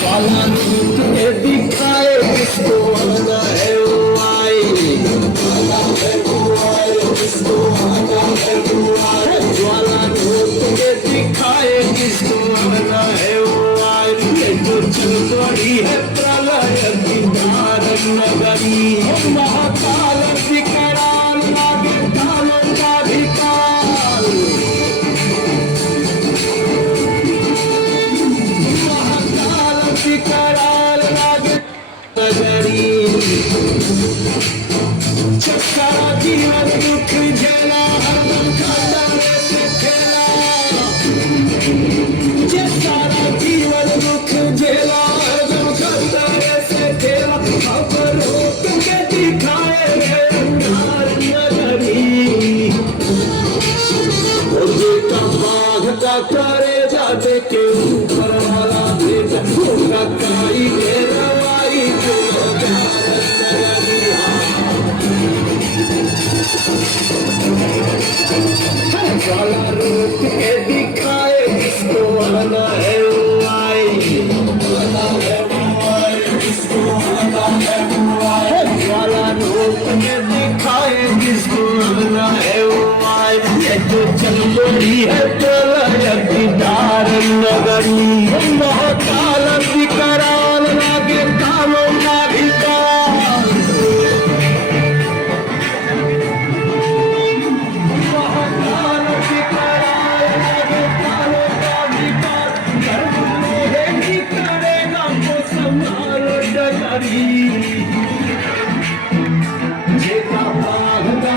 ज्वाला रूप के दिखाए किसको आना है वो आए, ज्वाला रूप के दिखाए किसको आना है वो आए। ये जो चल पड़ी है प्रलय की दारुण नगरी, महाकाल विकराल लागे कालों का धिकार, महाकाल विकराल लागे नगरी। सारा जीवन दुख झेला हरदम खतरे से खेला, ये सारा जीवन दुख झेला हरदम खतरे से खेला। अब रोक के दिखाए है अंधार नगरी, वो देखा बाघ का करे जाते के ऊपर वाला भेद होगा काई रवाई जो ज्वाला रूप के दिखाए किसको आना है वो आए, ज्वाला रूप के दिखाए किसको आना है वो आए। ये जो चल पड़ी है प्रलय की दारुण नगरी, महाकाल विकराल लागे कालों का धिकार, महाकाल विकराल लागे कालों का धिकार। गर्भ लोहे की करेगा वो संहार डगरी, जेका भागदा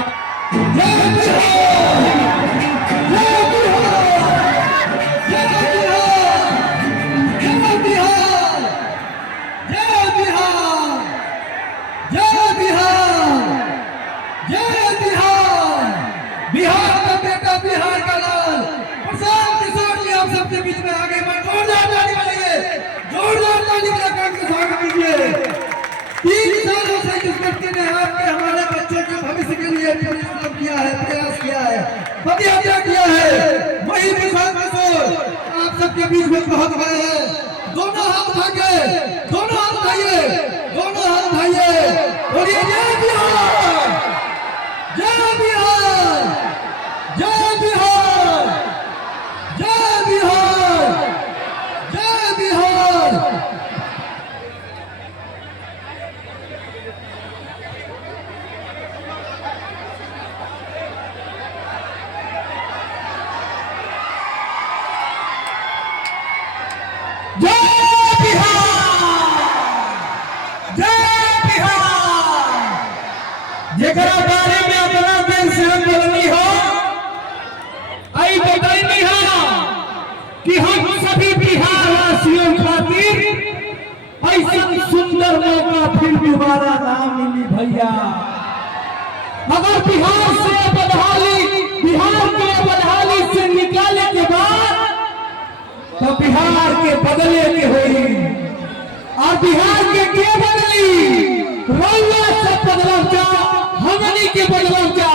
बिहार का बेटा, बिहार का लाल प्रशांत किशोर जी आप सबके बीच में आ गए। जोरदार ताली बजाइए, जोरदार ताली बजाकर के स्वागत कीजिए। 3 सालों से इस व्यक्ति ने आपके हमारे बच्चे के भविष्य के लिए परिश्रम किया है, प्रयास किया है, पदयात्रा किया है। वही प्रशांत किशोर आप सबके बीच में पहुंच गए हैं। दोनों हाथ उठाइए, दोनों हाथ उठाइए, दोनों हाथ उठाइए, बोलिए जय बिहार, जय बिहार, जय बिहार, जय बिहार, जय बिहार। जय बिहार, जय बिहार। जेकरा बारे में अपना दिल से हम बोलनी हो, आई बताइनी हो कि हम सभी बिहार वासियों खातिर ऐसा सुंदर मौका फिर दोबारा ना मिली भैया। अगर बिहार से बदहाली, बिहार के बदहाली से निकाले के बाद तो बिहार के बदले के हुई, और बिहार के बदली रउआ से बदलाव क्या, हमनी के बदलाव क्या,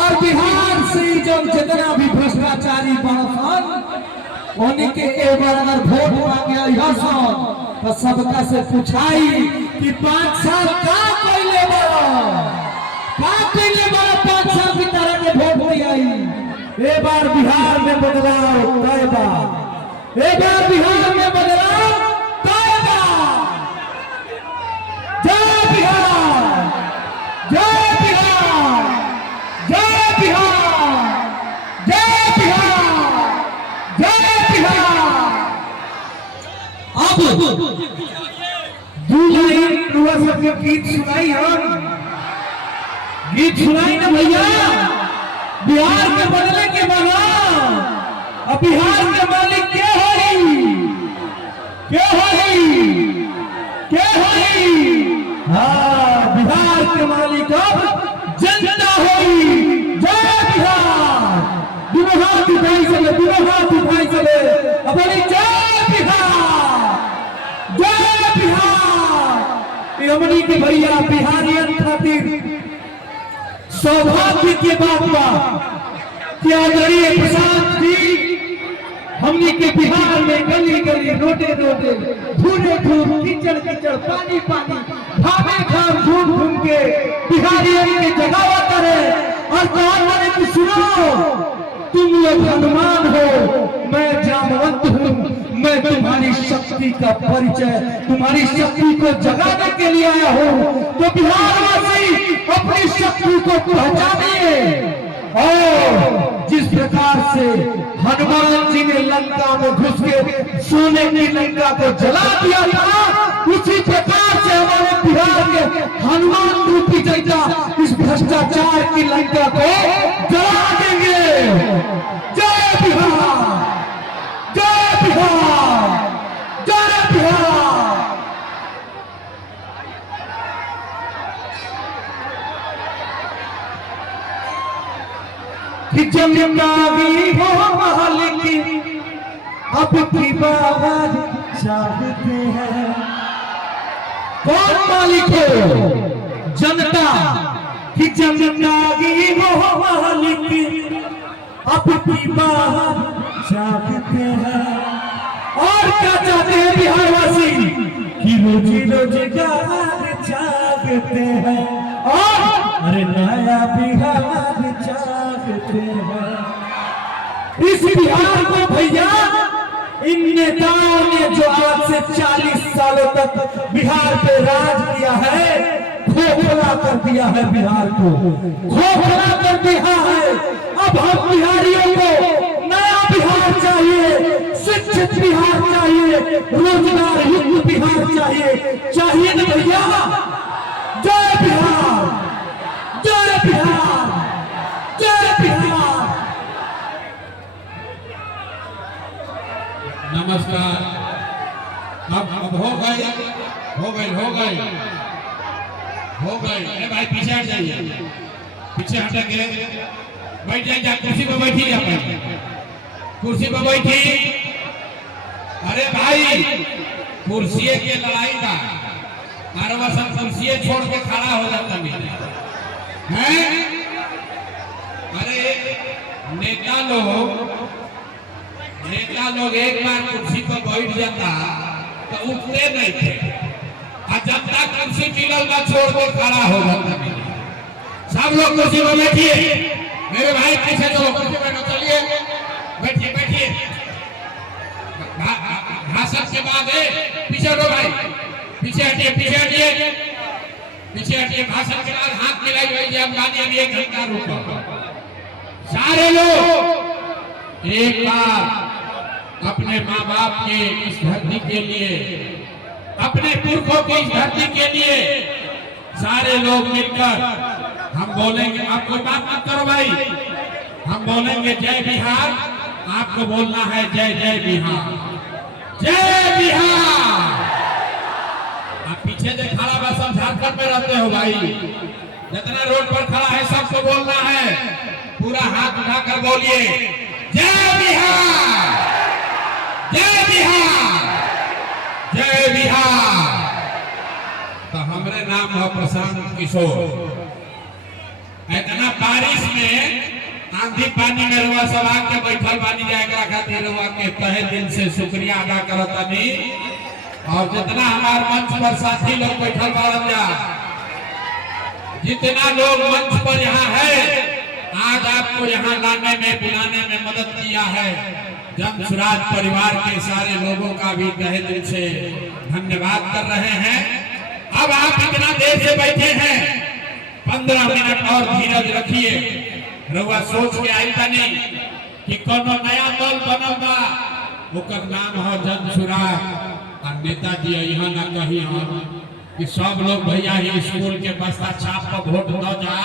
और बिहार से जब जितना भी भ्रष्टाचारी बनसन उन्हीं के एक बार अगर वोट मांगे हसन तो सबका से पूछाई कि 5 साल का कैले बड़ा, का कैले बड़ा 5 साल की तरह के वोट नहीं आई। एक बार बिहार में बदलाव कई बार, एक बार बिहार में बदलाव कई बार। जय बिहार, जय बिहार, जय बिहार, जय बिहार, जय बिहार। अब 2 लाइन युवा सबके गीत सुनाई, हम गीत सुनाई ना भैया। बिहार के बदले के बना, अब बिहार के मालिक क्या है, क्या है, क्या है। हाँ, बिहार के मालिक अब जनता होगी। जय बिहार, दोनों हाथ उठाई चले, दोनों हाथ उठाई चले, अपनी जय बिहार, जय बिहार। हमनी के भैया बिहारियन खातिर सौभाग्य के बात बा कि आदरणीय प्रसाद जी हमनी के बिहार में गली गली रोटे रोटे, धूने धूप, कीचड़ कीचड़, पानी पानी, घामे घाम घूम घूम के बिहारियों की जगावत है और कहा कि सुनो, तुम लोग हनुमान हो, मैं जामवंत हूँ, मैं तुम्हारी शक्ति का परिचय, तुम्हारी शक्ति को जगाने के लिए आया हूँ। तो बिहारवासी अपनी शक्ति को पहचानिए। और जिस प्रकार से हनुमान जी ने लंका में घुस के सोने की लंका को जला दिया था, उसी प्रकार से हमारे बिहार के हनुमान रूपी जनता इस भ्रष्टाचार की लंका को जला देंगे। जय बिहार, जय बिहार, जय बिहार। कि जमनावी हो महल की अब की बात चाहते हैं। कौन मालिक हो? जनता। कि जमनावी हो महल की अब की बात चाहते हैं। और क्या चाहते हैं बिहारवासी? कि रोजी रोजगार चाहते हैं और अरे नया बिहार चाहते हैं। इस बिहार को भैया इन नेताओं ने जो आज से 40 सालों तक बिहार पे राज किया है, खोखला कर दिया है, बिहार को खोखला कर दिया है। अब हम बिहारियों को नया बिहार चाहिए, शिक्षित बिहार चाहिए, रोजगार युक्त बिहार चाहिए। चाहिए ना भैया? जय बिहार, जय बिहार, जय बिहार। नमस्कार। अब हो गए, हो गए, हो गए, हो गए। अरे भाई पीछे हट जाइए, पीछे हटेंगे, बैठ जाइए, कुर्सी पर बैठिए, अपन कुर्सी पर बैठिए। अरे भाई कुर्सी के लड़ाई का मारवा सब कुर्सी छोड़ के खड़ा हो जाता है। अरे नेता लोग एक बार कुर्सी पर बैठ जाता तो उठते नहीं थे, और जब तक कुर्सी मिलल बा छोड़ के खड़ा हो जाता। सब लोग कुर्सी पर बैठिए, मेरे भाई पीछे चलो, कुर्सी पर चलिए, बैठिए बैठिए। भाषण के बाद पीछे हटो भाई, पीछे हटिए, पीछे हटिए, पीछे हटिए। भाषण के बाद हाथ मिलाई भाई, हम गाने अभी 1 घंटा रुको। सारे लोग एक बार अपने माँ बाप के इस धरती के लिए, अपने पुरखों की इस धरती के लिए सारे लोग मिलकर हम बोलेंगे। आप कोई बात मत करो भाई, हम बोलेंगे जय बिहार, आपको बोलना है जय जय बिहार, जय बिहार। आप पीछे जो खड़ा बस सब झारखंड में रहते हो भाई, जितना रोड पर खड़ा है सबको बोलना है, पूरा हाथ उठाकर बोलिए जय बिहार, जय बिहार, जय बिहार। तो हमारे नाम है प्रशांत किशोर। इतना बारिश में आंधी पानी में रुआ सभा के बैठल बानी जाएगा खातिर रुआ के तहे दिल से शुक्रिया अदा करतानी। और जितना हमारे मंच पर साथी लोग बैठल बारन जा, जितना लोग मंच पर यहाँ है, आज आपको यहाँ लाने में बुलाने में मदद किया है, जन सुराज परिवार के सारे लोगों का भी तहे दिल से धन्यवाद कर रहे हैं। अब आप इतना देर से बैठे हैं, 15 मिनट और धीरज रखिए। रउआ सोच के आई नहीं कि कोनो नया दल बनल बा, ओकर नाम हो जन सुराज। और नेताजी यहाँ ना कही हम कि सब लोग भैया ही स्कूल के बस्ता छाप पर वोट दो जा,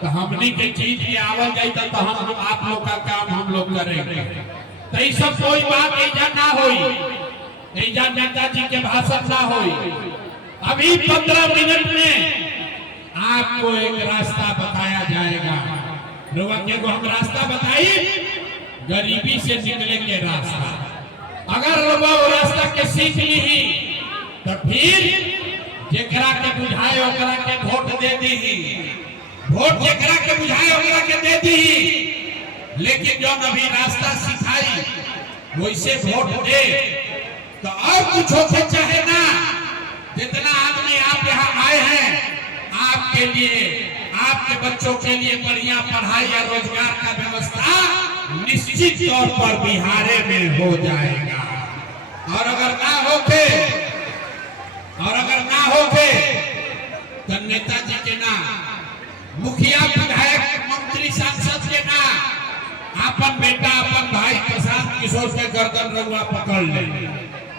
तो हमनी के चीज के आवल जाए तो हम आप लोग का काम हम लोग करेंगे। तो ये सब कोई बात ऐजा ना होई, ऐजा नेताजी के भाषण ना होई। अभी 15 मिनट में आपको एक रास्ता बताया जाएगा। रुआ के को हम रास्ता बताई, गरीबी से निकले के रास्ता। अगर रुआ वो रास्ता के सीख ली तो फिर जेकरा के बुझाए ओकरा के वोट दे दी, वोट जेकरा के बुझाए ओकरा के दे दी। लेकिन जो अभी रास्ता सिखाई वैसे वोट दे तो कुछ होके चाहे ना, जितना आदमी आप यहाँ आए हैं, आपके लिए, आपके बच्चों के लिए बढ़िया पढ़ाई या रोजगार का व्यवस्था निश्चित तौर पर बिहार में हो जाएगा। और अगर ना होके तो नेताजी के ना, मुखिया विधायक मंत्री सांसद के ना, अपन बेटा अपन भाई प्रशांत किशोर के गर्दन रउआ पकड़ ले।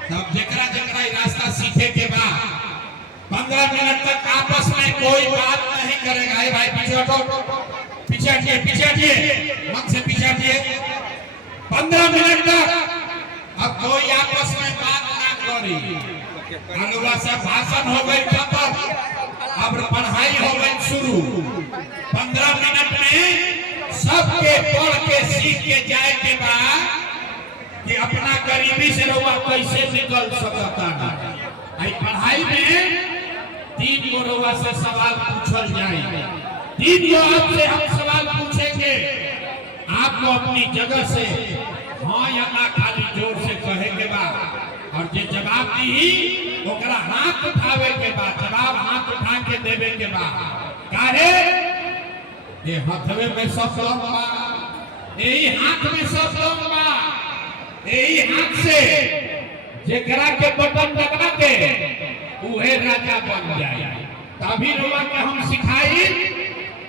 तब जकरा रास्ता सीखे के बाद 15 मिनट तक आपस में कोई बात नहीं करेगा। हे भाई पीछे हटो, पीछे हटिए, मन से पीछे हटिए। 15 मिनट तक अब कोई आपस में बात ना करी। अनुवा से भाषण हो गई खत्म, अब पढ़ाई हो गई शुरू। 15 मिनट में सबके पढ़ के सीख के जाए के बाद कि अपना गरीबी से रउआ कैसे निकल सकता है। आई पढ़ाई में 3 गो रउआ से सवाल पूछल जाए। 3 गो आपसे हम सवाल पूछेंगे, आपको अपनी जगह से हाँ या ना खाली जोर से कहे के बाद, और जे जवाब दी ओकरा हाथ उठावे के बाद, जवाब हाथ उठा के देवे के बाद, काहे ये हाथवे में सब बा, यही हाथ में सब बा, यही हाथ से जेकरा के बटन दबा के उहे राजा बन जाए। तभी लोग के हम सिखाई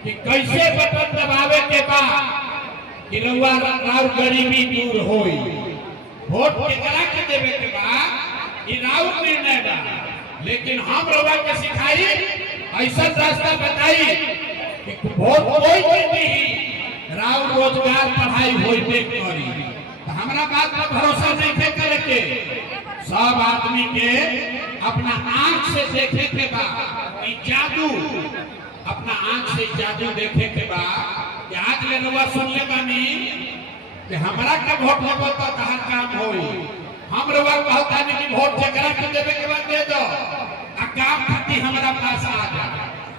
कि कैसे बटन दबावे के बाद कि रउआ राव गरीबी दूर होई। वोट केकरा के देवे के बाद ई राव निर्णय बा, लेकिन हम रउआ के सिखाई ऐसा रास्ता बताई कि वोट कोई के नहीं, राव रोजगार पढ़ाई होइबे करी। तो हमरा बात पर भरोसा नहीं करे के, सब आदमी के अपना आंख से देखे के बाद ई जादू, अपना आंख से जादू देखे के बाद कि आज ले रउआ सुनले बानी कि हमरा के वोट लेबो तो तहार काम होई। हम रउआ कहता नहीं कि वोट जकरा के देवे के बाद दे दो, आ काम खाती हमरा पास आ जा,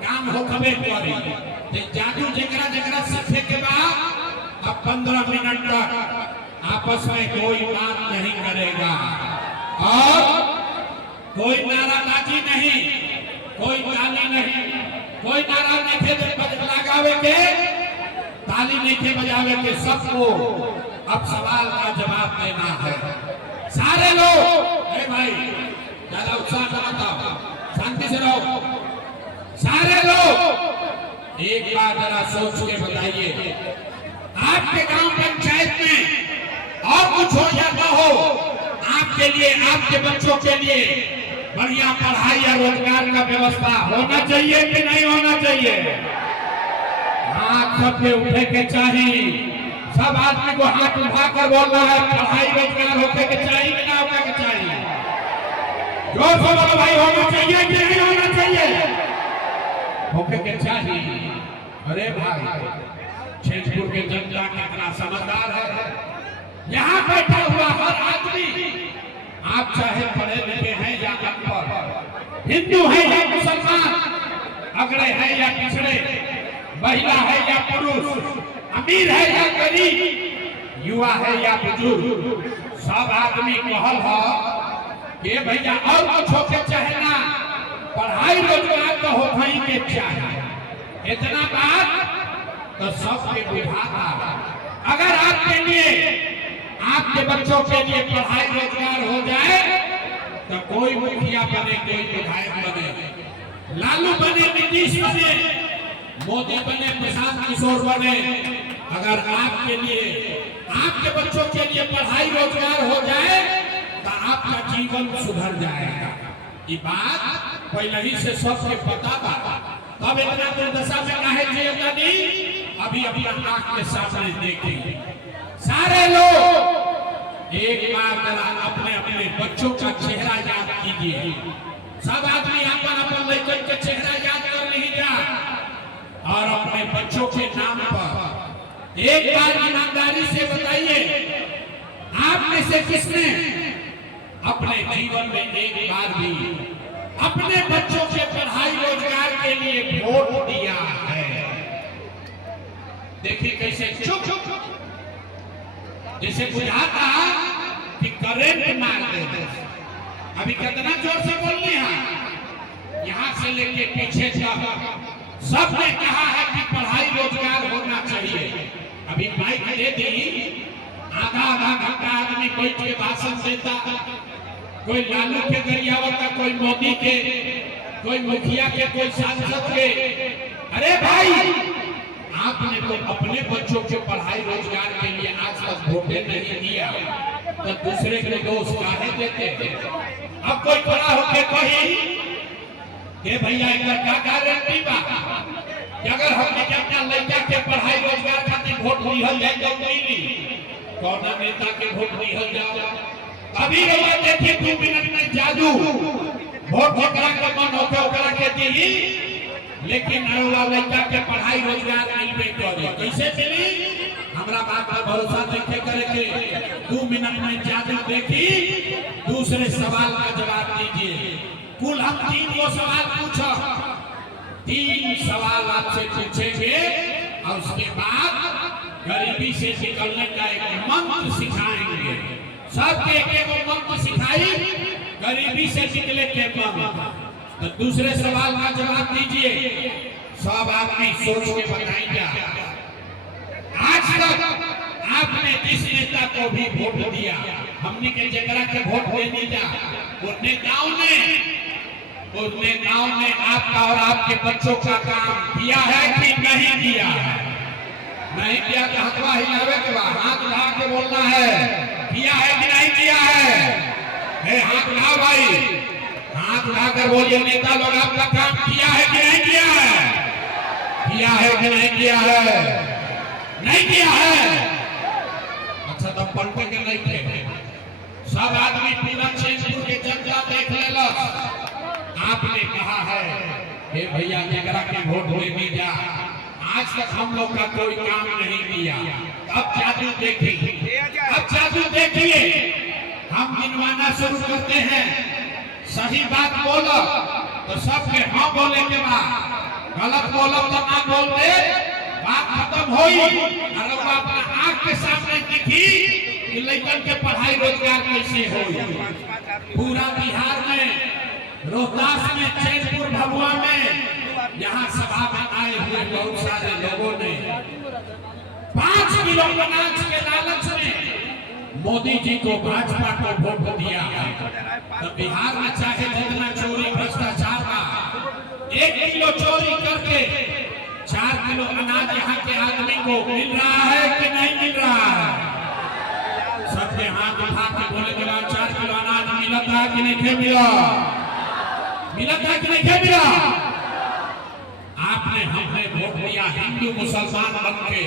काम होखबे करी। ते जादू जकरा सीखे के बाद अब 15 मिनट तक आपस में कोई बात नहीं करेगा और कोई नाराबाजी नहीं, कोई ताली नहीं, कोई नारा नहीं लगावे के, ताली नहीं के बजावे के। सबको अब सवाल का जवाब देना है। सारे लोग, ए भाई ज्यादा उत्साह न बताओ, शांति से रहो। सारे लोग एक बार जरा सोच के बताइए, आपके गांव पंचायत में और कुछ हो या न हो, आपके लिए, आपके बच्चों के लिए बढ़िया पढ़ाई या रोजगार का व्यवस्था होना चाहिए कि नहीं होना चाहिए? हाथ सबके उठे के चाहिए। सब आदमी को हाथ उठाकर बोल रहा है पढ़ाई रोजगार होके के चाहिए कि ना होके के चाहिए? जो बोलो भाई, होना चाहिए कि नहीं होना चाहिए? होके के चाहिए। अरे भाई, छेजपुर के जनता कितना समझदार है। यहाँ बैठा हुआ हर आदमी, आप चाहे पढ़े लिखे हैं या अनपढ़, हिंदू है या मुसलमान, अगड़े है या पिछड़े, महिला है या पुरुष, अमीर है या गरीब, युवा है या बुजुर्ग, सब आदमी कहल हो कि भैया और कुछ होके चाहे ना, पढ़ाई रोजगार तो हो भाई के चाहिए। इतना बात तो सबके बुझाता। अगर आपके लिए, आपके बच्चों के लिए पढ़ाई रोजगार हो जाए तो कोई मुखिया बने, कोई विधायक बने, लालू बने, नीतीश बने, मोदी बने, प्रशांत किशोर बने, अगर आपके लिए, आपके बच्चों के लिए पढ़ाई रोजगार हो जाए तो आपका जीवन सुधर जाएगा। ये बात पहले ही से सबसे पता बा। तब इतना दुर्दशा में काहे जिएगा नहीं, अभी अपना आंख के सामने देखेंगे। सारे लोग एक बार जरा अपने अपने बच्चों का चेहरा याद कीजिए। सब आदमी अपन अपन लड़कन के चेहरा याद कर लीजिए और अपने बच्चों के नाम पर एक बार ईमानदारी से बताइए, आप में से किसने अपने जीवन में एक बार भी अपने बच्चों के पढ़ाई रोजगार के लिए वोट दिया है? देखिए कैसे चुप जैसे बुझाता कि करंट मार देते। अभी कितना जोर से बोलनी है, यहाँ से लेके पीछे तक सबने कहा है कि पढ़ाई रोजगार होना चाहिए। अभी माइक दे दी, आधा आधा घंटा आदमी बैठ के भाषण देता, कोई लालू के गरियावत का, कोई मोदी के, कोई मुखिया के, कोई सांसद के। अरे भाई, आपने तो अपने बच्चों के पढ़ाई रोजगार के लिए आज तक वोटे नहीं दिया, तो दूसरे के दोष काहे देते थे? अब कोई खड़ा होके कही कि भैया एक क्या गारंटी बा कि अगर हमने अपना लड़का के पढ़ाई रोजगार खातिर वोट दिहल जाए तो मिली, कौन नेता के वोट दिहल जाओ? अभी रवा देखिए 2 मिनट में जादू वोट ओकरा के मन होके ओकरा के दी, लेकिन अरुआ लड़का के पढ़ाई रोजगार मिलबे करे। कैसे मिली? हमरा बात पर भरोसा देखे करे के 2 मिनट में जादू देखी, दूसरे सवाल का जवाब दीजिए। कुल हम 3 गो सवाल पूछो, 3 सवाल आपसे पूछेंगे और उसके बाद गरीबी से निकलने का एक मंत्र सिखाएंगे। सबके एक मंत्र सिखाई, गरीबी से निकले के मंत्र। तो दूसरे सवाल का जवाब दीजिए, सब आदमी सोच के बताएंगे। आज तक आपने जिस नेता को भी वोट दिया, हमने के जगरा के वोट देने जा, वो नेताओं ने आपका और आपके बच्चों का काम किया है कि नहीं किया है? नहीं किया तो हथवा हिलावे के बाद हाथ उठा के बोलना है, किया है कि नहीं किया है? हाथ उठाओ भाई, हाथ उठाकर बोलिए, नेता लोग आपका काम किया है कि नहीं किया है? किया है कि नहीं किया है? नहीं किया है। अच्छा, तब पलटे के नहीं थे सब आदमी, पूरा चेंजपुर के जनता देख लेला। आपने कहा है हे भैया जगरा के वोट देने जा, आज तक हम लोग का कोई काम नहीं किया। अब जादू देखिए, अब जादू देखिए। हम गिनवाना शुरू करते हैं, सही बात बोलो तो सबके हाँ बोले के बाद, गलत बोलो तो ना बोल दे, बात खत्म होई। और अपना आंख के सामने दिखी कि लड़कन के पढ़ाई रोजगार कैसे होई। पूरा बिहार में, रोहतास में, चैनपुर, भभुआ में, यहाँ सभा में आए हुए बहुत सारे लोगों ने 5 किलो अनाज के लालच में मोदी जी को, भाजपा को वोट दिया। तो बिहार में चाहे जितना चोरी भ्रष्टाचार का, 1 किलो चोरी करके 4 किलो अनाज यहाँ के आदमी को मिल रहा है कि नहीं मिल रहा है? सबके हाथ उठा के बोले के बाद 4 किलो अनाज मिलता है कि नहीं मिला? मिलता है कि नहीं मिला? आपने हमें वोट दिया हिंदू मुसलमान बन के।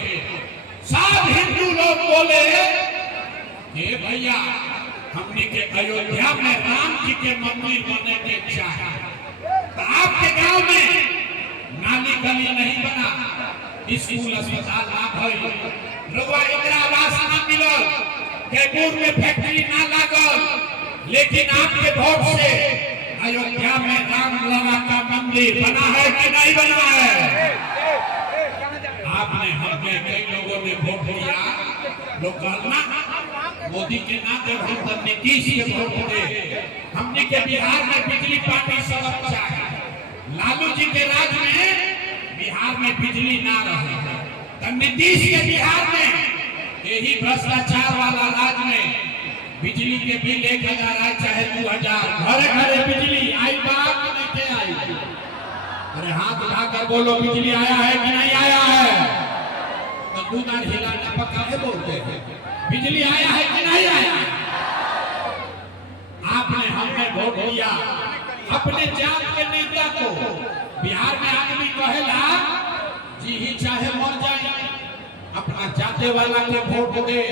सब हिंदू लोग बोले हे भैया हमने के अयोध्या में राम जी के मंदिर बनने के चाहे, तो आपके गांव में नाली गली नहीं बना, स्कूल अस्पताल ना भइल, लोगों इंदिरा आवास ना मिलल, कैमूर में फैक्ट्री ना लागल, लेकिन आपके वोट से अयोध्या में राम लला का मंदिर बना है कि नहीं बना है? आपने हमें कई लोगों ने वोट दिया, लोग कहना मोदी के नाम जब हम तब नीतीश के वोट दे। हमने के बिहार में बिजली पार्टी सब अच्छा है, लालू जी के राज में बिहार में बिजली ना रहे, तब नीतीश के बिहार में यही भ्रष्टाचार वाला राज में बिजली के बिल 1000 आए चाहे 2000, घरे घरे बिजली आई बात नहीं आई। अरे हाथ उठाकर बोलो बिजली आया है कि नहीं आया है? तो दूधार हिलाना पक्का है बोलते हैं, बिजली आया है कि नहीं आया? आपने हमने वोट दिया अपने जात के नेता को। बिहार में आदमी कहेला जी ही चाहे मर जाए, अपना जाते वाला के वोट दे।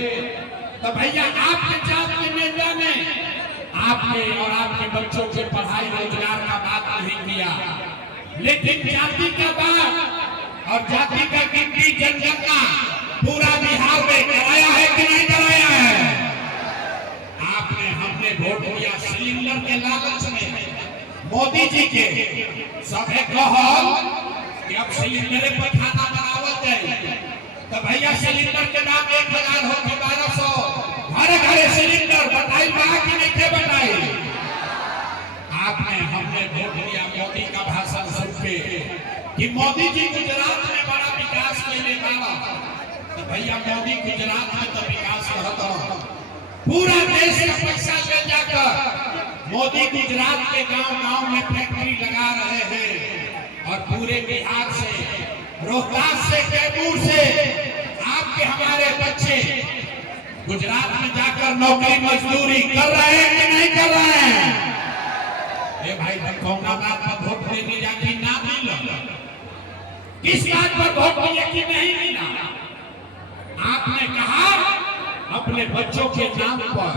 तो भैया आपके जात के नेता ने आपके और आपके बच्चों के पढ़ाई रोजगार का बात नहीं किया, लेकिन जाति का बात और जाति का गिनती जनगणना पूरा बिहार में कराया है कि नहीं कराया है? आपने हमने वोट दिया सिलेंडर के लालच में। मोदी जी के सभे कहल कि अब सिलेंडर पर खाना बनावल जाए, तो भैया सिलेंडर के दाम 1000 हो के 1200, घरे घरे सिलेंडर बताई बा कि नहीं थे बताई? कि मोदी जी गुजरात में बड़ा विकास करने वाला, तो भैया मोदी गुजरात में तो विकास करता, पूरा देश का पैसा ले जाकर मोदी गुजरात के गांव-गांव में फैक्ट्री लगा रहे हैं और पूरे बिहार से, रोहतास से, कैमूर से आपके हमारे बच्चे गुजरात में जाकर नौकरी मजदूरी कर रहे हैं कि नहीं कर रहे हैं? ए भाई कौना बात पर वोट देने जाके ना मिला, किस बात पर वोट दिए कि नहीं मिला? आपने कहा अपने बच्चों के नाम पर,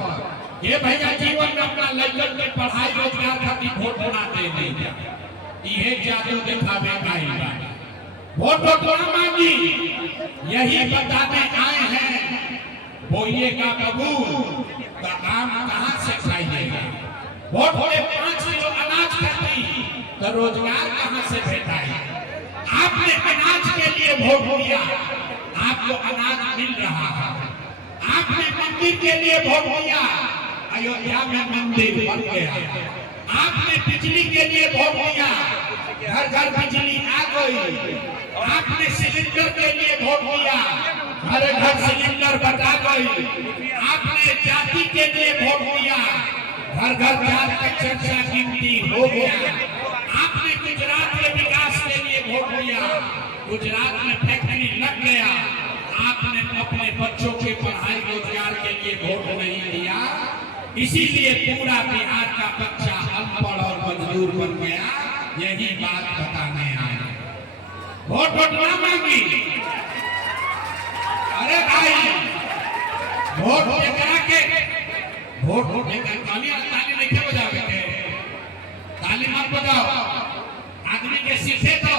ये भैया जीवन में अपना लड़कन के पढ़ाई रोजगार खातिर वोट ना दे देगा, ये जादू दिखावे का ही वोट ना मांगी, यही बताने आए हैं बोइएगा कबूल तो काम कहां से खाइएगा? वोट में 5 किलो अनाज खाती तो रोजगार कहां से भेटाई? आपने अनाज के लिए वोट दिया, आपको अनाज मिल रहा है। आपने मंदिर के लिए वोट दिया, अयोध्या में मंदिर बन गया। आपने बिजली के लिए वोट दिया, घर घर बिजली आ गई। आपने सिलेंडर के लिए वोट दिया, घर घर सिलेंडर बटा गई। आपने जाति के लिए वोट दिया, घर घर जात का चर्चा गिनती हो गया। आपने गुजरात के विकास के लिए वोट दिया, गुजरात में फैक्ट्री लग गया। आपने अपने बच्चों के पढ़ाई रोजगार के लिए वोट नहीं दिया, इसीलिए पूरा बिहार का बच्चा अनपढ़ और मजदूर बन गया। यही बात बताने आए। वोट ना मांगी, अरे भाई वोट करा के वोट ताली नहीं बजावे के, ताली मत बजाओ, आदमी के सीखे तो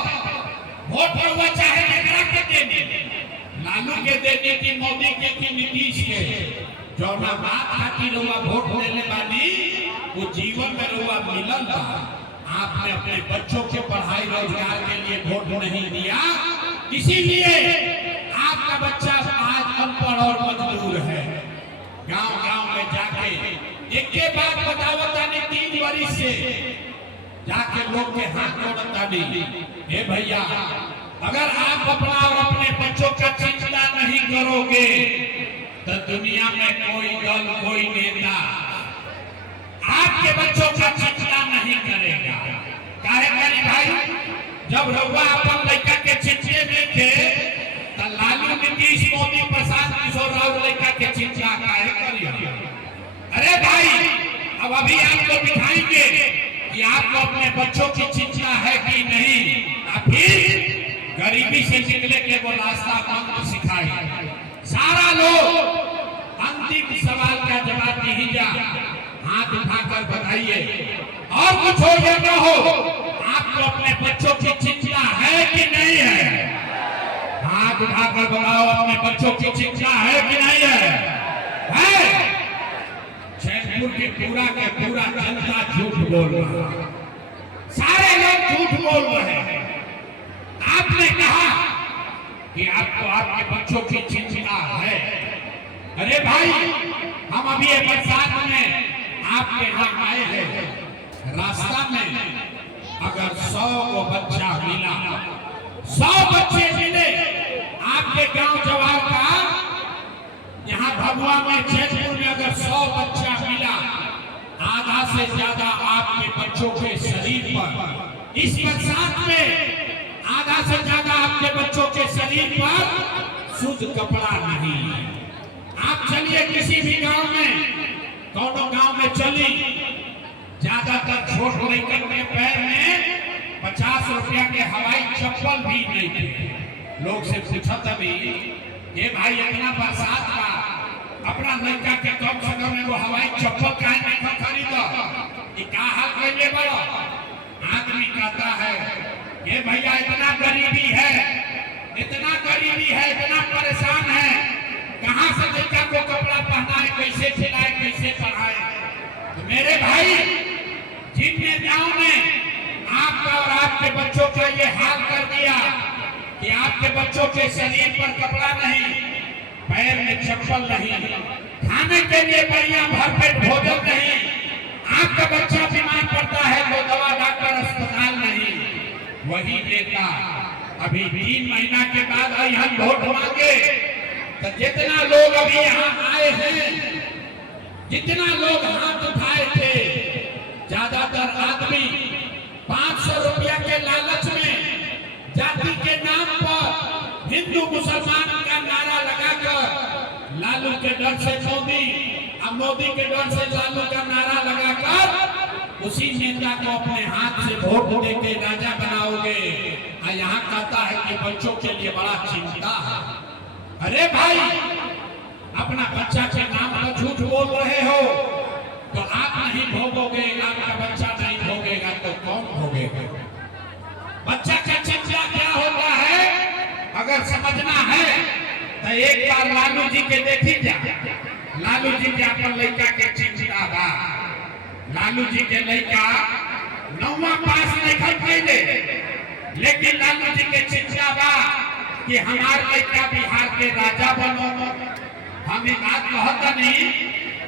वोट हुआ चाहे करा के देने, लालू के देने की, मोदी के की, नीतीश के, जो ना बात खातिर हुआ वोट देने वाली वो जीवन में हुआ मिलल था। आपने अपने बच्चों के पढ़ाई रोजगार के लिए वोट नहीं दिया, इसीलिए आपका बच्चा आज अनपढ़ और मजदूर है। गांव-गांव में जाके एक के बाद बतावता नहीं, 3 वर्ष से जाके लोग के हाथ जोड़ता नहीं। हे भैया, अगर आप अपना और अपने बच्चों का चिंता नहीं करोगे तो दुनिया में कोई दल, कोई नेता आपके बच्चों का चिंता नहीं करेगा। काहे करी भाई? जब रउआ अपन लड़का के चिंता में थे तो लालू, नीतीश, मोदी, प्रशांत किशोर राव लड़का के चिंता काहे करी? अरे भाई, अब अभी आपको दिखाएंगे कि आपको अपने बच्चों की चिंता है कि नहीं, फिर गरीबी से निकले के वो रास्ता आपको सिखाए। सारा लोग अंतिम सवाल का जवाब नहीं जा, हाथ उठाकर बताइए, और कुछ हो या न हो, आपको अपने बच्चों की चिंता है कि नहीं है? हाथ उठाकर बताओ, अपने बच्चों की चिंता है कि नहीं है? चैनपुर की पूरा के पूरा जनता झूठ बोल रहा है, सारे लोग झूठ बोल रहे हैं। आपने कहा कि आपको आपके बच्चों की चिंता है। अरे भाई, हम अभी एक बरसात में आपके यहाँ आए हैं, रास्ता में अगर 100 को बच्चा मिला, 100 बच्चे मिले आपके गांव जवार का, यहाँ भभुआ में, जयपुर में अगर 100 बच्चा मिला, आधा से ज्यादा आपके बच्चों के शरीर पर इस बरसात में, आधा से ज्यादा आपके बच्चों के शरीर पर शुद्ध कपड़ा नहीं। आप चलिए किसी भी गांव में, दोनों गांव में चली, ज्यादातर छोट लड़कन के पैर में 50 रुपया के हवाई चप्पल भी नहीं थे। लोग से पूछा तभी, ये भाई इतना बरसात का अपना लड़का के कम से कम वो हवाई चप्पल का नहीं खरीदा, क्या हाल करिए बड़ो? आदमी कहता है ये भैया इतना गरीबी है, इतना गरीबी है, इतना परेशान है, कहां से लड़का को कपड़ा पहनाए, कैसे खिलाए, कैसे पढ़ाए? तो मेरे भाई, जिन नेताओं ने आपका और आपके बच्चों का ये हाल कर दिया कि आपके बच्चों के शरीर पर कपड़ा नहीं, पैर में चप्पल नहीं, खाने के लिए बढ़िया भरपेट भोजन नहीं, आपका बच्चा बीमार पड़ता है तो दवा, डॉक्टर, अस्पताल नहीं, वही नेता अभी 3 महीना के बाद यहाँ वोट मांगे तो जितना लोग अभी यहाँ आए हैं, जितना लोग हाथ उठाए थे, ज्यादातर आदमी 500 रुपया के लालच में जाति के नाम पर हिंदू मुसलमान का नारा लगाकर लालू के डर से मोदी और मोदी के डर से लालू का नारा लगाकर उसी नेता को अपने हाथ से वोट देके राजा बनाओगे। और यहाँ कहता है कि बच्चों के लिए बड़ा चिंता है। अरे भाई, अपना बच्चा के नाम पर झूठ बोल रहे हो तो आप नहीं भोगोगे, आपका बच्चा नहीं भोगेगा तो कौन भोगेगा? बच्चा का चिंता क्या होता है अगर समझना है तो एक बार लालू जी के देखी जा। लालू जी के अपन लड़का के चिंता बा। लालू जी के लड़का 9वां पास नहीं कर पाए, लेकिन लालू जी के चिंता बा कि हमार लड़का बिहार के राजा बनो। हम ये बात कहता नहीं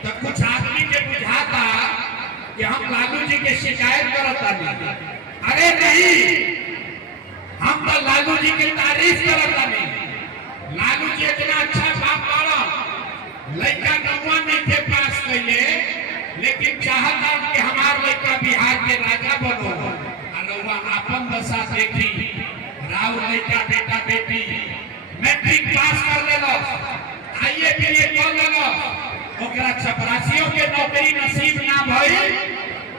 तो कुछ आदमी के बुझाता कि हम लालू जी के शिकायत करता नहीं। अरे नहीं, हम तो लालू जी की तारीफ करता नहीं। लालू जी इतना अच्छा बाप पाड़ा, लड़का 9वां नहीं थे पास कैले, लेकिन चाहता कि हमार लड़का बिहार के राजा बनो। अपन दशा देखी, राव लड़का बेटा बेटी मैट्रिक पास कर लेलो, आईए बीए कर लेलो, ओकरा चपरासियों के नौकरी नसीब ना भइल,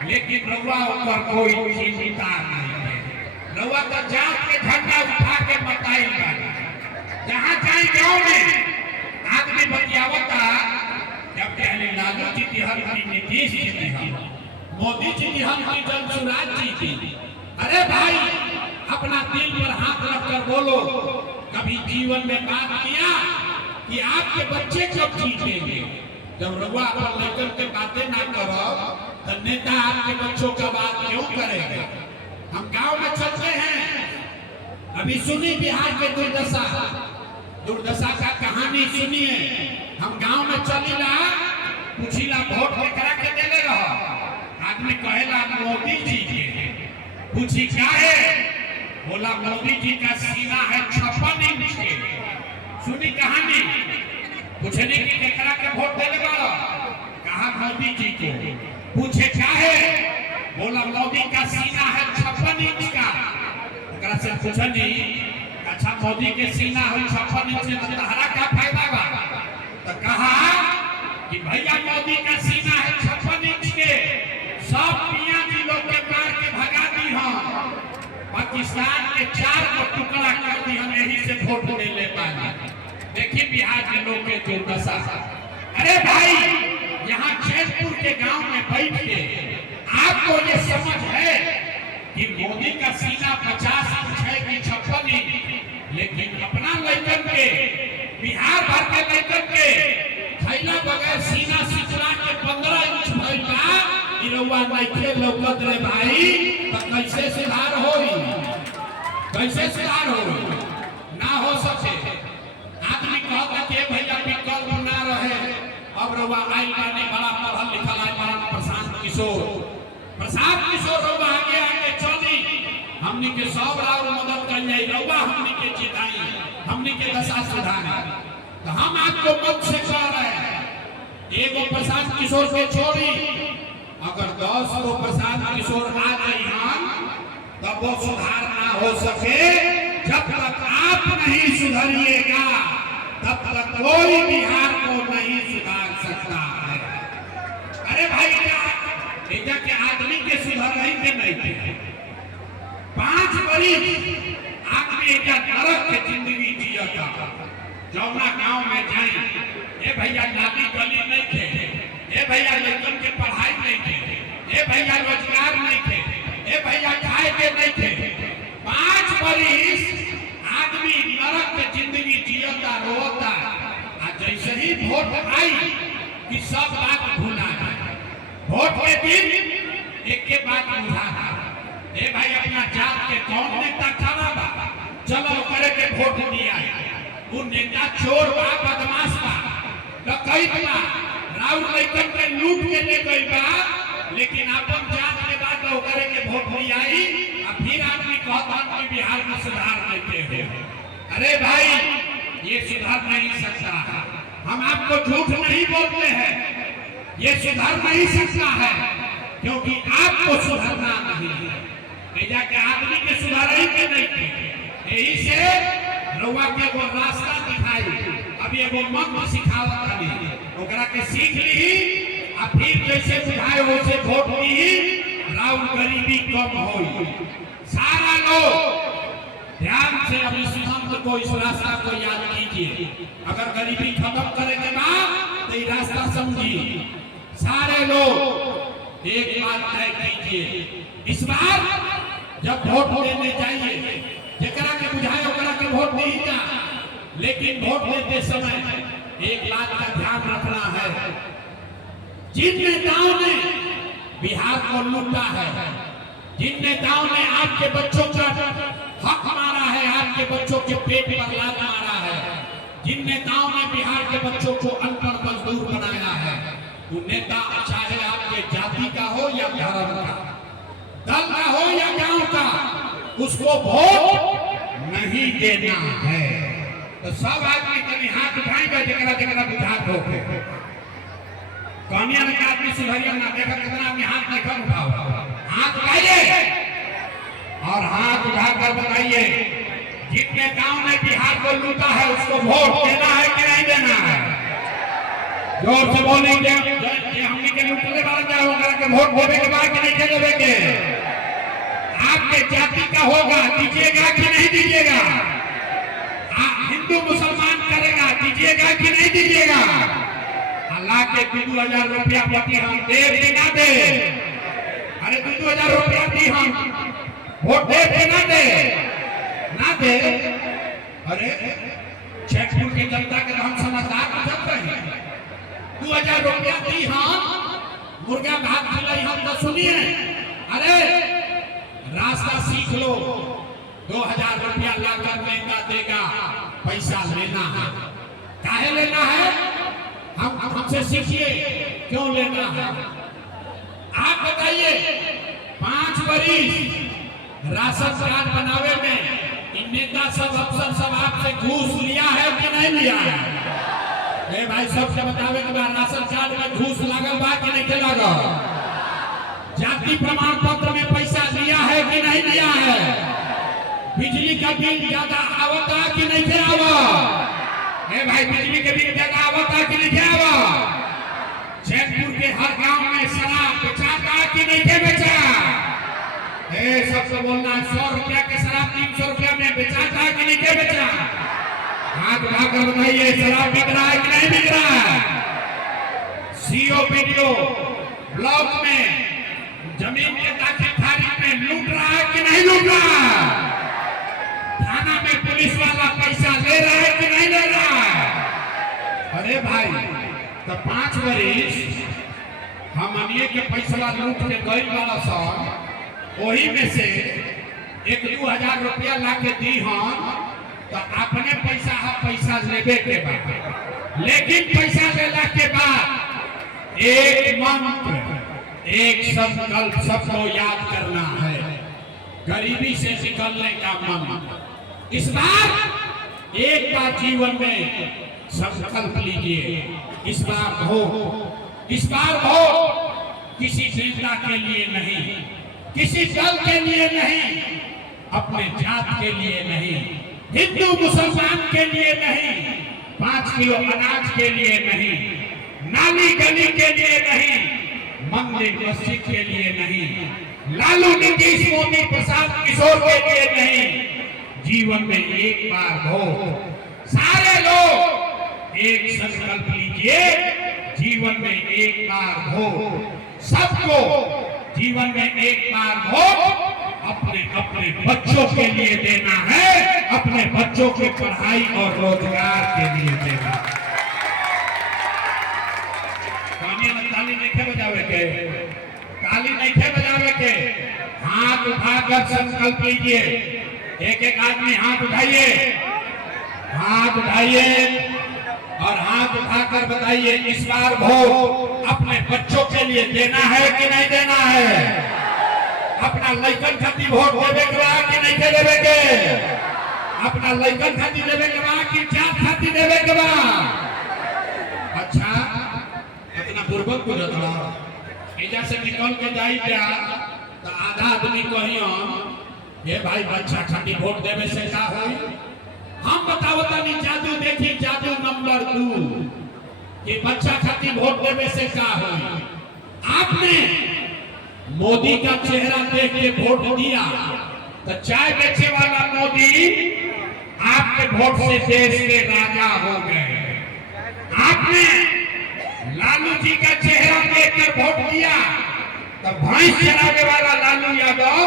लेकिन रउआ ऊपर कोई चिंता नहीं। रउआ तो जात के झंडा उठा के बताई बानी। जहाँ जाए गाँव में आदमी बतियावता, जब पहले लालू जी की हल्की, नीतीश जी की, मोदी जी की हल्की, जनसुराज जी की। अरे भाई, अपना दिल पर हाथ रखकर बोलो, कभी जीवन में बात किया कि आपके बच्चे कब जीतेंगे? जब रउआ अपन लेकर के बातें ना करो तो नेता आपके बच्चों का बात क्यों करेगा? हम गांव में चलते हैं, अभी सुनी बिहार के दुर्दशा का कहानी सुनिए। हम गांव में चलीला, पूछीला वोट करा के देले रहो, आदमी कहेला मोदी जी के। पूछी क्या है? बोला मोदी जी का सीना है 56 इंच के। सुनी कहानी, पूछने की केकरा के वोट देने वाला, कहा मोदी जी को। पूछे क्या है? बोला मोदी का सीना है 56 इंच का। ओकरा से पूछनी, अच्छा मोदी के सीना है 56 इंच तो तहरा क्या फायदा बा? तो कहा कि भैया मोदी का सीना है 56 इंच के, सब मियां जी लोग के मार के भगा दी हम, पाकिस्तान के 4 को टुकड़ा कर दी हम, यही से वोट नहीं ले पाए। देखिए बिहार के लोग के दुर्दशा। अरे भाई, यहाँ जैतपुर के गांव में बैठ के आपको ये समझ है कि मोदी का सीना 50 इंच है कि 56 इंच, लेकिन अपना लड़कन के, बिहार भर के लड़कन के खैला बगैर सीना सिकुड़ा के 15 इंच भइला, इरवा नइखे लौकत रे भाई, तो कैसे सुधार होई? कैसे सुधार होई? ना हो सके। आदमी कहता कि भैया विकल्प ना रहे, अब रउआ आई बानी बड़ा पढ़ल लिखल आई बड़ा प्रशांत किशोर रउआ आगे आगे चली, हमनी के सब राव मदद कर जाई, रउआ हमनी के जिताई, हमनी के दशा सुधारी। तो हम आपको मत से कह रहे हैं, एगो प्रशांत किशोर के छोड़ी, अगर 10 को प्रशांत किशोर आ गई हम, तब वो सुधार ना हो सके। जब तक आप नहीं सुधरिएगा तब तक कोई बिहार को नहीं सुधार सकता है। अरे भाई, क्या के आदमी के सुधर रही के नहीं थे? 5 बरिस आदमी नरक के जिंदगी जियता। जौना गांव में जाए, ए भैया नाली गली नहीं थे, ए भैया लड़कन के पढ़ाई नहीं थे, ए भैया रोजगार नहीं थे, ए भैया खाए के नहीं थे। 5 बरिस आदमी नरक के जिंदगी जियता, रोता। जैसे ही वोट आई कि सब बात भूला जाए। वोट के दिन एक के बात भूला, ए भाई अपना जात के कौन नेता खड़ा बा, चलो करे के वोट दिया। उन नेता चोर बा, बदमाश बा, डकैत बा, राउर लइकन के लूट के ले गई बा, लेकिन अपन जात के बाद करे के वोट दिया। फिर आदमी कहता हूं कि बिहार में सुधार लेते हो। अरे भाई, ये सुधार नहीं सकता है। हम आपको झूठ नहीं बोलते हैं, ये सुधर नहीं सकता है, क्योंकि आपको सुधरना नहीं है। नहीं जाके आदमी के सुधारे के नहीं थे। यही से रउआ के वो रास्ता दिखाई, अभी एगो मंत्र सिखावत अभी ओकरा के सीख ली, आ फिर जैसे बुझाए वैसे वोट दी, राउर गरीबी कम होई। सारा लोग ध्यान से अब इस मंत्र को, इस रास्ता को याद कीजिए। अगर गरीबी खत्म करे के बाद तो ये रास्ता समझी। सारे लोग एक बात तय कीजिए, इस बार जब वोट देने जाइए, जकरा के बुझाए ओकरा के वोट दीजिए, लेकिन वोट देते समय एक बात का ध्यान रखना है। जिन नेताओं ने बिहार को लूटा है, जिन नेताओं ने आपके बच्चों का हक मारा है, आपके बच्चों के पेट पर लात मारा है, जिन नेताओं ने बिहार के बच्चों को अनपढ़ मजदूर बनाया है, वो नेता चाहे आपके जाति का हो या धर्म का, दल का हो या गांव का, उसको वोट नहीं देना है। तो सब आदमी कभी हाथ उठाएंगे, जगह जगह बुझात हो कमियां में आदमी सुधरिया ना, देखा कितना आदमी हाथ नहीं कर उठाओ, हाथ उठाइए और हाथ उठाकर बताइए, जितने गांव ने बिहार को लूटा है उसको वोट देना है कि नहीं देना है? जोर से बोलेंगे, हमने के लूटने वाले क्या होगा कि वोट देने के बाद कि नहीं देवे के? आपके जाति का होगा, दीजिएगा कि नहीं दीजिएगा? हिंदू मुसलमान करेगा, दीजिएगा कि नहीं दीजिएगा? अल्लाह के 2,000 रुपया प्रति हम दे कि ना दे? अरे 2,000 रुपया दी हम, वोट दे कि ना दे? ना दे। अरे जयपुर की जनता के हम समझदार समझते हैं। 2,000 रुपया दी हम, मुर्गा भात खिलाई हम, तो सुनिए, अरे रास्ता सीख लो। 2,000 रुपया लाकर लेगा देगा, पैसा लेना है। काहे लेना है? हम हमसे सीखिए क्यों लेना है। आप बताइए, 5 बरिस राशन कार्ड बनावे में इन नेता सब अफसर सब आपसे घूस लिया है कि नहीं लिया है? ए भाई, सबसे बतावे के बाद राशन कार्ड में घूस लागल बा कि नहीं लागल? जाति प्रमाण पत्र में पैसा लिया है कि नहीं लिया है? बिजली का बिल ज्यादा आवता कि नहीं आवता? ए भाई, बिजली के बिल ज्यादा आवता कि नहीं आवता? जयपुर के हर गांव में शराब बेचाता कि नहीं बेचा? सबसे बोलना, 100 रुपया के शराब 300 रुपया में बेचाता कि नहीं बेचा? हाथ उठाकर बताइए, शराब बिक रहा है कि नहीं बिक रहा है? सीओ वीडियो ब्लॉक में जमीन के दाखिल खारिज में लूट रहा है कि नहीं लूट रहा? थाना में पुलिस वाला पैसा ले रहा है कि नहीं ले रहा? अरे भाई, तो 5 बरिस हम अनिए के पैसा लूट के गई वाला सब, वही में से 1-2 हजार रुपया ला के दी हम, तो अपने पैसा लेवे के बाद, लेकिन पैसा लेला के बाद एक मंत्र, एक संकल्प सबको याद करना है, गरीबी से निकलने का मंत्र। इस बार एक बार जीवन में संकल्प लीजिए, इस बार हो किसी नेता के लिए नहीं, किसी दल के लिए नहीं, अपने जात के लिए नहीं, हिंदू मुसलमान के लिए नहीं, 5 किलो अनाज के लिए नहीं, नाली गली के लिए नहीं, मंदिर मस्जिद के लिए नहीं, लालू नीतीश मोदी प्रसाद किशोर के लिए नहीं, जीवन में एक बार हो। सारे लोग एक संकल्प लीजिए, जीवन में एक बार हो, सबको जीवन में एक बार हो, अपने अपने बच्चों के लिए देना है, अपने बच्चों की पढ़ाई और रोजगार के लिए देना। ताली नहीं बजावे के, ताली नहीं बजावे के, हाथ उठाकर संकल्प लीजिए। एक आदमी हाथ उठाइए, हाथ उठाइए और हाथ उठाकर बताइए, इस बार वोट अपने बच्चों के लिए देना है कि नहीं देना है? अपना लइकन खातिर वोट देवे के बा कि नहीं देवे के? अपना लइकन खातिर देवे के बा कि जात खातिर देवे के बा? अच्छा इतना पूर्वक को रखला एजा से निकल के जाई क्या तो आधा आदमी कहियो ये भाई बच्चा खातिर वोट देवे से का होई? हम बतावता नहीं जादू देखी जादू नंबर 2 कि बच्चा खातिर वोट देवे से का होई? आपने मोदी का चेहरा देख के वोट दिया तो चाय बेचे वाला मोदी आपके वोट से देश के राजा हो गए। आपने लालू जी का चेहरा देख कर वोट दिया तो भैंस चराने वाला लालू यादव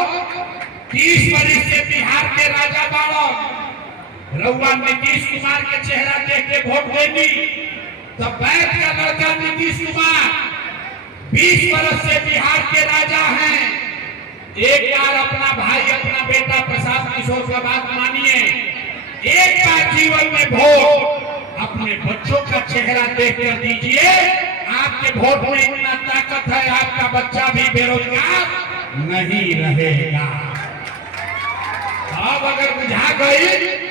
30 वर्ष से बिहार के राजा बाड़ो। रउआ नीतीश कुमार के चेहरा देख के वोट देगी तो बैठ का लड़का नीतीश कुमार 20 वर्ष से बिहार के राजा हैं। एक बार अपना भाई अपना बेटा प्रसाद किशोर का बात मानिए, एक बार जीवन में वोट अपने बच्चों का चेहरा देख कर दीजिए। आपके वोट में इतना ताकत है आपका बच्चा भी बेरोजगार नहीं रहेगा। अब अगर बुझा गई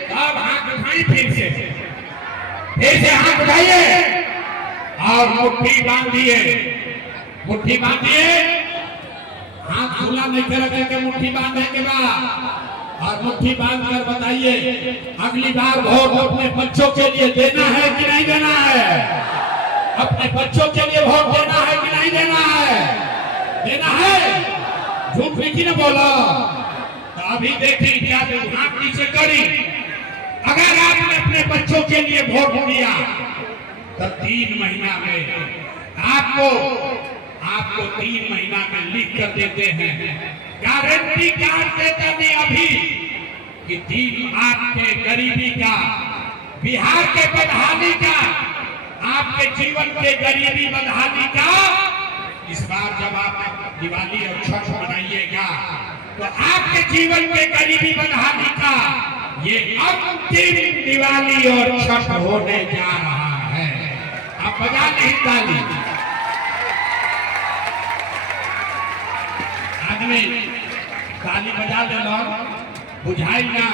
तब हाथ उठाई फिर से हाथ उठाइए और मुट्ठी बांधिए। मुट्ठी बांधिए, हाथ खुला नहीं कर के मुट्ठी बांधने के बाद और मुट्ठी बांध कर बताइए अगली बार वोट अपने बच्चों के लिए देना है कि नहीं देना है? अपने बच्चों के लिए वोट देना है कि नहीं देना है? देना है। झूठ भी न बोला तो अभी देखिए क्या हाथ नीचे करी। अगर आपने अपने बच्चों के लिए वोट दिया तो 3 महीना में आपको 3 महीना में लिख कर देते हैं, गारंटी कार्ड देता नहीं अभी कि 3 आपके गरीबी का, बिहार के बदहाली का, आपके जीवन के गरीबी बदहाली का इस बार जब आप दिवाली और छठ मनाइएगा तो आपके जीवन के गरीबी बदहाली का ये अंतिम दिवाली और छठ होने जा रहा है। आप बजा नहीं ताली। आदमी ताली बजा देना बुझाई ना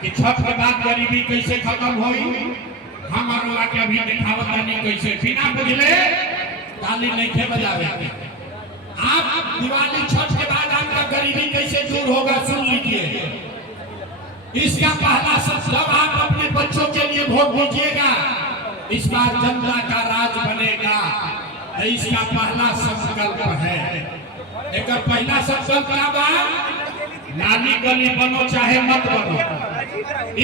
कि छठ के बाद गरीबी कैसे खत्म होई। हम अरुआ के अभी दिखावत नहीं कैसे बिना बुझले ताली नहीं खे बजावे। आप दिवाली छठ के बाद आपका गरीबी कैसे दूर होगा सुन लीजिए। इसका पहला जब आप अपने बच्चों के लिए वोट दीजिएगा, इस बार जनता का राज बनेगा, इसका पहला संकल्प है। एक पहला संकल्प क्या बा? नाली गली बनो चाहे मत बनो,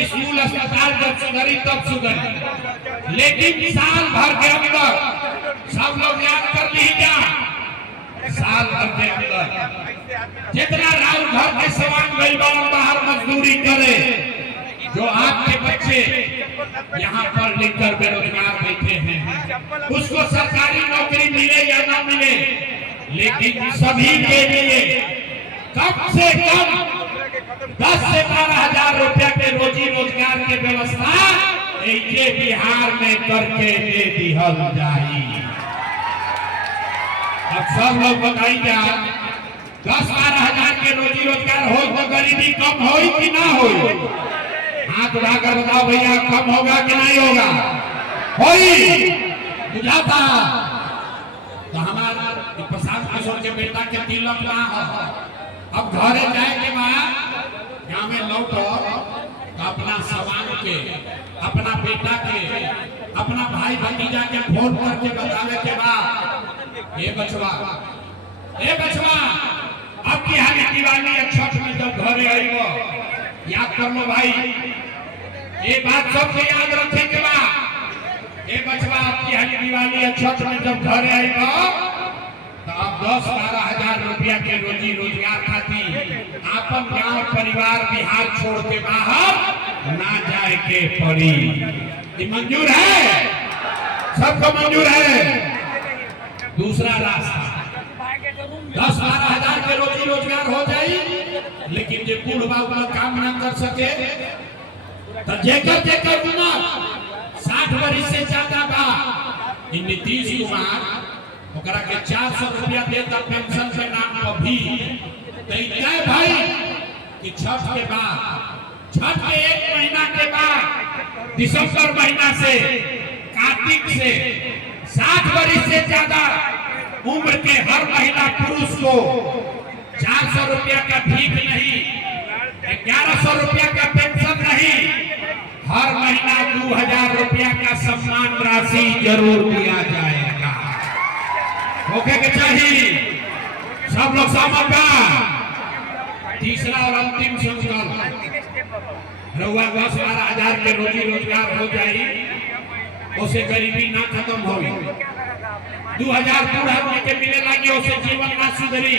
स्कूल अस्पताल जब सुधरी तब सुधरी, लेकिन साल भर के अंदर सब लोग याद कर लीजिएगा, साल भर के अंदर जितना राउर घर के सवाल गई बाहर मजदूरी करे, जो आपके बच्चे यहाँ पर लिखकर बेरोजगार बैठे हैं, उसको सरकारी नौकरी मिले या ना मिले, लेकिन सभी के लिए कम से कम 10 से 12 हजार रुपया के रोजी रोजगार के व्यवस्था एक बिहार में करके दे दिहल जाई। अब सब लोग बताइए 10-12 हजार के रोजी रोजगार हो तो गरीबी कम हो कि ना हो? हाथ उठाकर बताओ भैया, कम होगा कि नहीं होगा? होई बुझाता तो हमारा प्रसाद किशोर के बेटा के तिलक ना हो। अब घरे जाए के बाद गाँव में लौटो तो अपना सवाल के, अपना बेटा के, अपना भाई भतीजा के फोन करके बतावे के बाद ये बचवा अब की हाल दिवाली या छठ में जब घरे आई हो याद कर लो भाई, ये बात सबसे याद रखे के बाद ये बचवा अब की हाल दिवाली या छठ में जब घरे आई हो तो अब 10-12 हजार रुपया के रोजी रोजगार खातिर आपन गांव परिवार बिहार छोड़ के बाहर ना जाए के पड़ी। ये मंजूर है? सबको मंजूर है? दूसरा रास्ता 10-12 हजार के रोजी रोजगार हो जाए, लेकिन जो बूढ़ बाबू काम ना कर सके तो जेकर उम्र 60 वर्ष से ज्यादा बा, नीतीश कुमार ओकरा के 400 रुपया देता पेंशन के नाम पर भी तय भाई कि छठ के बाद, छठ के 1 महीना के बाद दिसंबर महीना से, कार्तिक से 60 वर्ष से ज्यादा उम्र के हर महिला पुरुष को 400 रुपया का भीख नहीं, 1100 रुपया का पेंशन नहीं, हर महीना 2000 रुपया का सम्मान राशि जरूर दिया जाएगा। ओके के चाहिए सब लोग सहमत बा। तीसरा और अंतिम संकल्प, रउआ 10-12 हजार के रोजी रोजगार हो जाई, उसे गरीबी ना खत्म होगी। 2000 पूरा होने के मिले लगे, उसे जीवन ना सुधरी।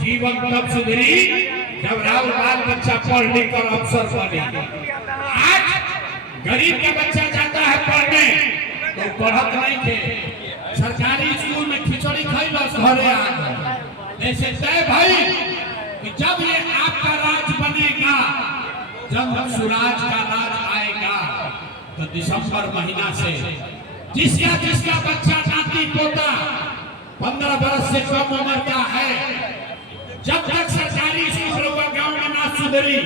जीवन तब सुधरी जब राउर बाल बच्चा पढ़ लिख कर अफसर बने। आज गरीब का बच्चा जाता है पढ़ने तो पढ़त नहीं थे, सरकारी स्कूल में खिचड़ी खैलस घरे आ गए। ऐसे तय भाई कि जब ये आपका राज बनेगा, जब सुराज का राज आएगा, तो दिसंबर महीना से जिसका बच्चा नाती पोता 15 वर्ष से कम उम्र का है, जब तक सरकारी स्कूल गांव में ना सुधरी,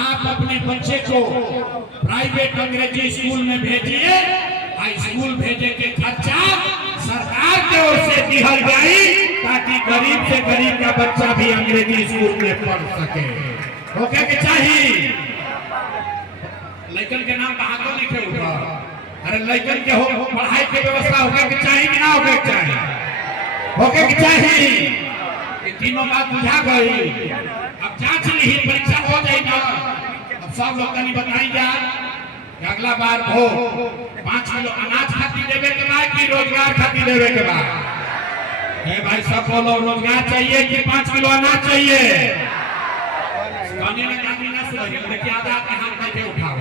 आप अपने बच्चे को प्राइवेट अंग्रेजी स्कूल में भेजिए। स्कूल भेजे के खर्चा सरकार की ओर से दिया जाए, ताकि गरीब से गरीब का बच्चा भी अंग्रेजी स्कूल में पढ़ सके। ओके के चाहिए लड़कन के नाम बहादुर लिखे हुआ। अरे लड़कन के हो पढ़ाई की व्यवस्था होके के चाहिए कि ना होके के चाहिए? होके के चाहिए। ये तीनों बात बुझा गई। अब जांच ली, परीक्षा हो जाएगा। अब सब लोग कहीं बताई जा कि अगला बार हो 5 किलो अनाज खाती देवे के बाद कि रोजगार खाती देवे के बाद? भाई सब बोलो रोजगार चाहिए कि 5 किलो अनाज चाहिए? देखिए आधा के हाथ में उठाओ।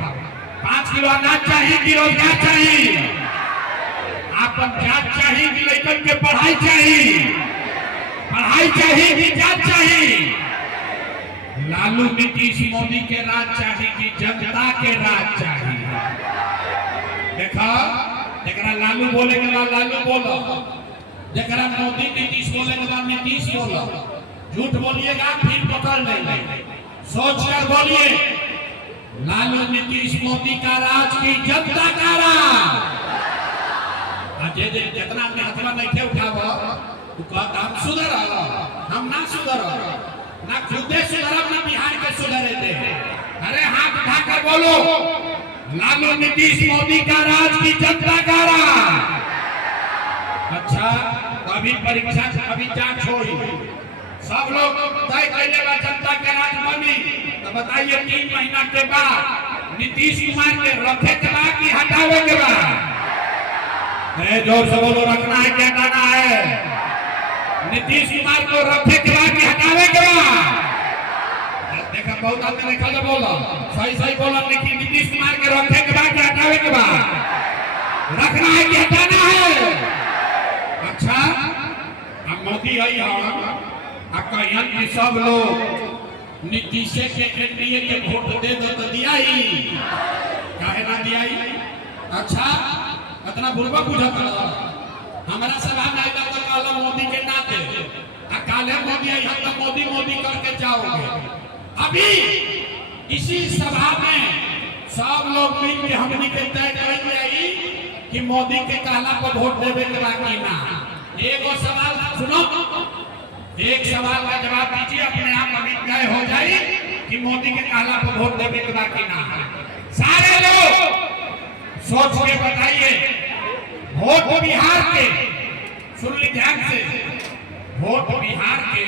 5 किलो अनाज चाहिए कि रोजगार चाहिए? आपन जात चाहिए कि लड़कन के पढ़ाई चाहिए? पढ़ाई चाहिए कि जात चाहिए? लालू नीतीश मोदी के राज चाहिए कि जनता के राज चाहिए? देखा, जरा लालू बोले के बाद लालू बोलो, जरा मोदी नीतीश बोले के बाद नीतीश बोलो। झूठ बोलिएगा फिर पकड़ लेंगे। सोच कर बोलिए, लालू नीतीश मोदी का राज की जनता का राज। जितना महत्व नहीं उठावा हम सुधर, हम ना सुधर, ना खुदे सुधरब ना बिहार के सुधरे थे। अरे हाथ उठाकर बोलो, लालू नीतीश मोदी का राज की जनता का राज। अच्छा, अभी परीक्षा, अभी जांच होगी, सब लोग तय करेगा जनता के राज बनी। तो बताइए 3 महीना के बाद नीतीश कुमार के रखे के बाद कि हटावे के बाद? जोर से बोलो, रखना है क्या हटाना है? नीतीश कुमार को रखे के बाद कि हटावे के बाद? देखा बहुत आदमी ने कल बोला, सही बोला, लेकिन नीतीश कुमार के रखे के बाद कि हटावे के बाद? रखना है कि हटाना है? अच्छा, अब मोदी आई हम कि सब लोग नीतीश के एनडीए के वोट दे दो तो दिया ही, काहे ना दिया ही? अच्छा, इतना बुरबा बुझा हमारा सभा में आएगा तो काला मोदी के नाते, काले मोदी आई हम तो मोदी मोदी करके जाओगे। अभी इसी सभा में सब लोग मिल के हमने के तय करेंगे आई कि मोदी के काला पर वोट देवे के बाकी ना। एक सवाल सुनो, एक सवाल का जवाब दीजिए, अपने आप अभी तय हो जाए कि मोदी के काला पर वोट देवे के बाकी ना। सारे लोग सोच के बताइए, वोट बिहार के, सुन ली ध्यान से, वोट बिहार के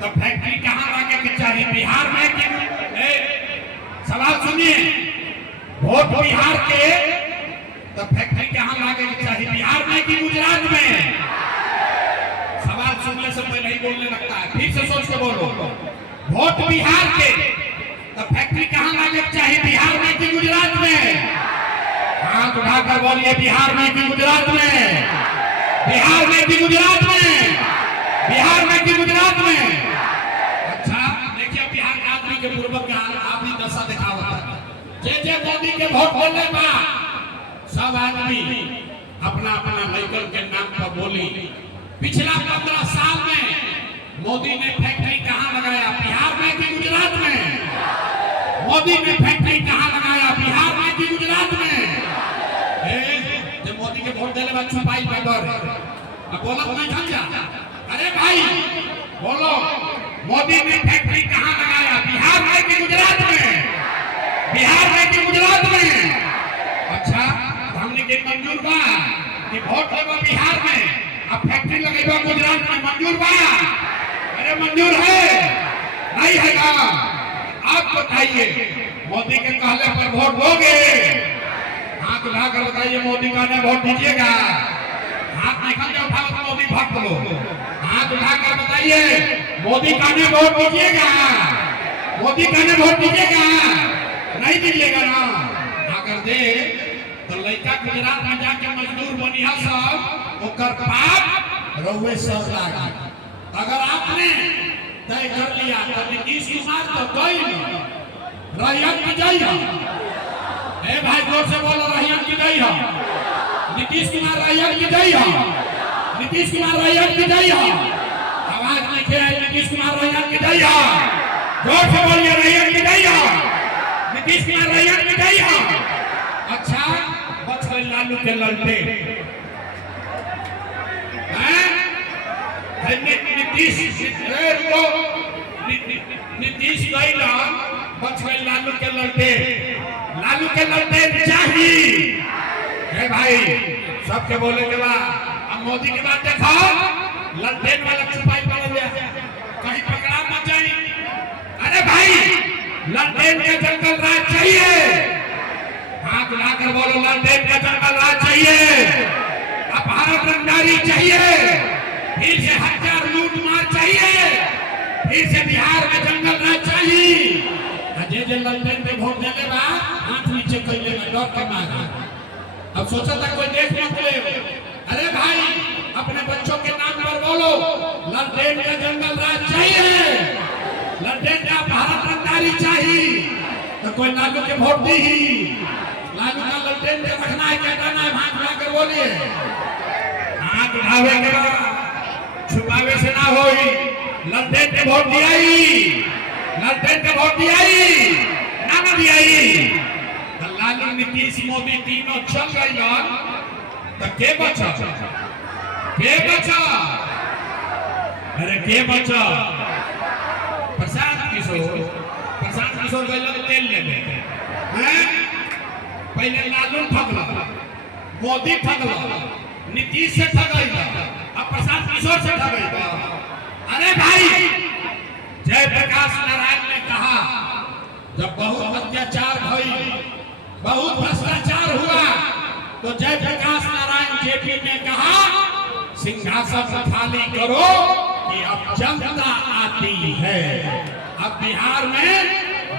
तो फैक्ट्री कहाँ लागे के चाहिए? बिहार में कि सवाल सुनिए, वोट बिहार के तो फैक्ट्री कहाँ लागे के चाहिए? बिहार में कि गुजरात में? सवाल सुनने से पहले ही बोलने लगता है, फिर से सोच के बोलो। वोट बिहार के तो फैक्ट्री कहाँ लागे के चाहिए? बिहार में कि गुजरात में? हाथ उठाकर बोलिए, बिहार में कि गुजरात में? बिहार में कि गुजरात में? बिहार में कि गुजरात में? अच्छा, देखिए बिहार के आदमी के पूर्वक के हाल आप भी दशा दिखावा। जे मोदी के वोट बोलने बा, सब आदमी अपना अपना लड़कन के नाम पर बोली। पिछला 15 साल में मोदी ने फैक्ट्री लगाया, बिहार में कि गुजरात में? मोदी ने फैक्ट्री कहाँ लगाया, बिहार में कि गुजरात में? जब मोदी के वोट देने बाद छुपाई पैदर अब बोला तो नहीं समझा। अरे भाई बोलो, मोदी ने फैक्ट्री कहाँ लगाया, बिहार में कि गुजरात में? बिहार में कि गुजरात में? अच्छा, हमने के मंजूर बा कि वोट लेबा बिहार में अब फैक्ट्री लगेगा गुजरात में, मंजूर बा? अरे मंजूर है नहीं है ना? आप बताइए, मोदी के कहले पर वोट दोगे? हाथ उठाकर बताइए, मोदी का ने वोट दीजिएगा? हाथ निकल जाओ, उठाओ तो मोदी भक्त लो। हाथ उठाकर बताइए, मोदी का ने वोट दीजिएगा? मोदी का ने वोट दीजिएगा? नहीं दीजिएगा ना? अगर दे तो लड़का गुजरात में जाके मजदूर बनिया सब ओकर पाप रउए सब लागी। अगर आपने तय कर लिया तो नीतीश कुमार तो कोई रैयत की जय हो। ए भाई जोर से बोलो, रैयत की जय हो। नीतीश कुमार रैयत की जय हो। नीतीश कुमार रैयत की जय हो। आवाज नहीं किया, नीतीश कुमार रैयत की जय हो। जोर से बोलिए, रैयत की जय हो। नीतीश कुमार रैयत की जय हो। अच्छा, बच गए लालू के ललटे। नीतीश गई ना, बच गए लालू के ललटे। लालू के ललटे चाहिए भाई सबके बोले के बाद। अब मोदी के बाद देखो, ललटेन वाला छुपाई पड़ गया, कहीं पकड़ा मत जाए। अरे भाई, ललटेन के जंगल राज चाहिए। हाथ लाकर बोलो, ललटेन का जंगल राज चाहिए। अब भारत रंगदारी चाहिए, फिर से हत्या लूट मार चाहिए, फिर से बिहार में जंगल राज चाहिए। जे ललटेन पे वोट देने बा हाथ नीचे कैले में डर के मारे। अब सोचा था कोई देख मत ले। अरे भाई, अपने बच्चों के नाम पर बोलो, ललटेन का जंगल राज चाहिए, ललटेन का भारत रंगदारी चाहिए। तो कोई लालू के वोट दी ही। लालू का ललटेन पे रखना है, क्या करना है? हाथ उठाकर बोलिए। हाथ उठावे के बाद छुपावे से ना हो। ललटेन पे वोट दिया ही, ललटेन पे वोट दिया ही ना दिया ही। लालू, नीतीश, मोदी तीनों चल गई तो के बचा? के बचा? अरे के बचा? प्रशांत किशोर। प्रशांत किशोर गए तेल लेने हैं। पहले लालू ठगला, मोदी ठगला, नीतीश से ठगेगा, अब प्रशांत किशोर से ठगेगा। अरे भाई, जयप्रकाश नारायण ने कहा, जब बहुत अत्याचार हुई, बहुत भ्रष्टाचार हुआ, तो जयप्रकाश नारायण जेपी ने कहा, सिंहासन खाली करो कि अब जनता आती है। अब बिहार में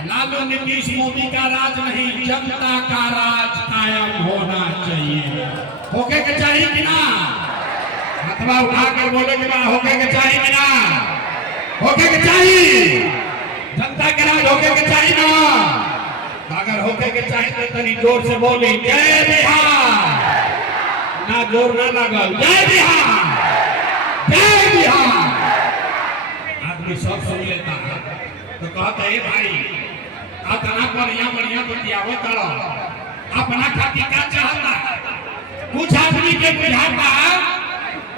लालू, नीतीश, मोदी का राज नहीं, जनता का राज कायम होना चाहिए। होके के चाहिए कि ना? अथवा उठाकर बोले कि ना होके के चाहिए कि ना? होके के चाहिए। जनता का राज होके के चाहिए ना? अगर होके के चाहिए तो तनी जोर से बोली, जय बिहार। ना जोर ना लगल, जय बिहार, जय बिहार। आदमी सब सुन लेता है तो कहता है, भाई अतना बढ़िया बढ़िया बतियावो करो, अपना खातिर क्या चाहता? कुछ आदमी के बुझाता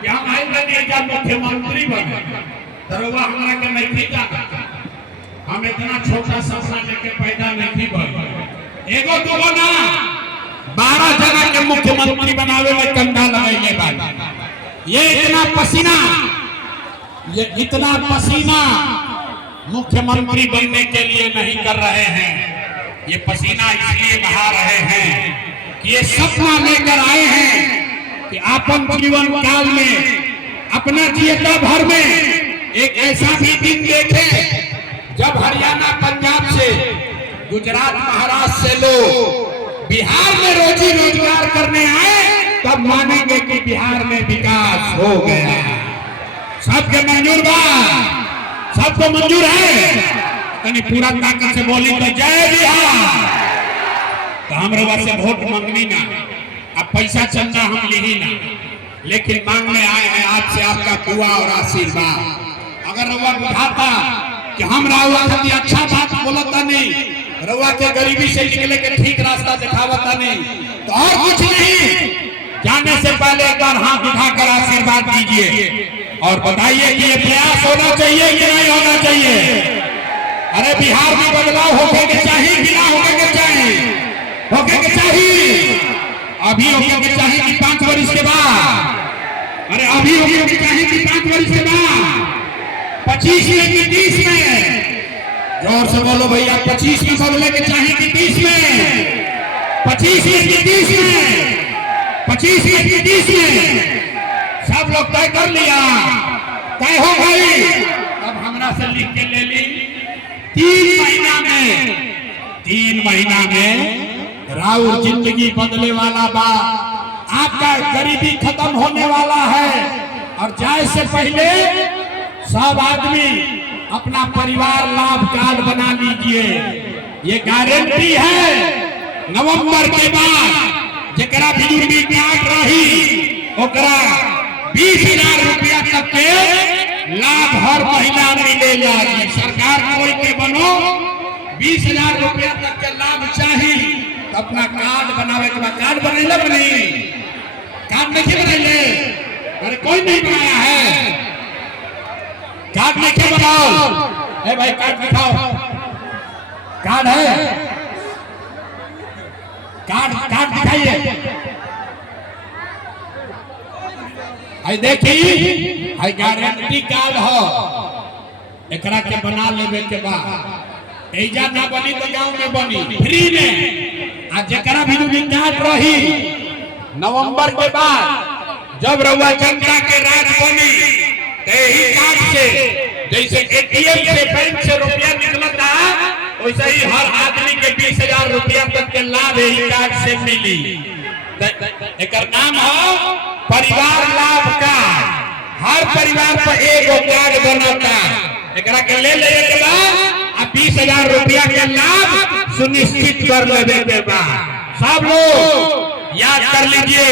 कि हम आई बने जब मुख्यमंत्री बने, दरोगा हमारा के नहीं जाता। हम इतना छोटा सपना लेके पैदा नहीं बने। एगो दूगो ना, 12 जगह के मुख्यमंत्री बनावे में कंधा लगाइए बात। ये इतना पसीना मुख्यमंत्री बनने के लिए नहीं कर रहे हैं। ये पसीना इसलिए बहा रहे हैं कि ये सपना लेकर आए हैं कि अपन जीवन काल में अपना जीता भर में एक ऐसा भी दिन देखें जब हरियाणा, पंजाब से, गुजरात, महाराष्ट्र से लोग बिहार में रोजी रोजगार करने आए, तब मानेंगे कि बिहार में विकास हो गया। सबके मंजूर बा? सबको मंजूर है? कहीं पूरा ताकत से बोली तो जय बिहार। तो हम रवा से वोट मांगनी ना, अब पैसा चंदा हम ली ना, लेकिन मांगने आए हैं आपसे आपका दुआ और आशीर्वाद। अगर रवा बुझाता कि हम रहुआ खाती अच्छा बात बोलता नहीं, रहुआ के गरीबी से निकले के ठीक रास्ता दिखावता नहीं। तो और कुछ नहीं, जाने से पहले एक बार हाथ उठाकर आशीर्वाद दीजिए और बताइए कि ये प्रयास होना चाहिए कि नहीं होना चाहिए। अरे बिहार में बदलाव होके के चाहिए कि ना होके के चाहिए? होके के चाहिए। अभी होके के चाहिए कि 5 वर्ष के बाद? अरे अभी होके के चाहिए कि 5 वर्ष के बाद? 25 में कि 30 में? जोर से बोलो भैया, 25 में बदले के चाहिए कि 30 में? 25 में कि 30 में? 25 में कि 30 में? सब लोग तय कर लिया, तय हो गई। अब हमरा से लिख के ले ली। 3 महीना में राउर जिंदगी बदले वाला बा, आपका गरीबी खत्म होने वाला है। और जाए से पहले सब आदमी अपना परिवार लाभ कार्ड बना लीजिए। ये गारंटी है नवंबर के बाद जरा बिजुली कार्ड रही ओकरा 20,000 रुपया तक के लाभ हर महीना मिलेगा। सरकार कोई के बनो 20,000 रुपया तक के लाभ चाहिए तो अपना कार्ड बनावे के बाद कार्ड बनेला बनी, कार्ड नहीं बनेले? अरे कोई नहीं बनाया है, कार्ड नहीं बनाओ। ए भाई कार्ड दिखाओ, कार्ड है? कार्ड दिखाइए। आई देखी, आई गारंटी कार्ड हो, एकरा के बना लेवे के बाद एजा ना बनी तो गांव में बनी फ्री में। आ जकरा भी कार्ड रही नवंबर के बाद जब रउआ जनता के राज बनी तो यही कार्ड से, जैसे एटीएम से बैंक से रुपया निकलता वैसे ही हर आदमी के 20,000 रुपया तक के लाभ यही कार्ड से मिली। एकर नाम हो परिवार लाभ कार्ड। हर परिवार पर एगो कार्ड बनता, एकरा के ले लेवे के बाद 20,000 रुपया के लाभ सुनिश्चित कर लेवे के बाद। सब लोग याद कर लीजिए।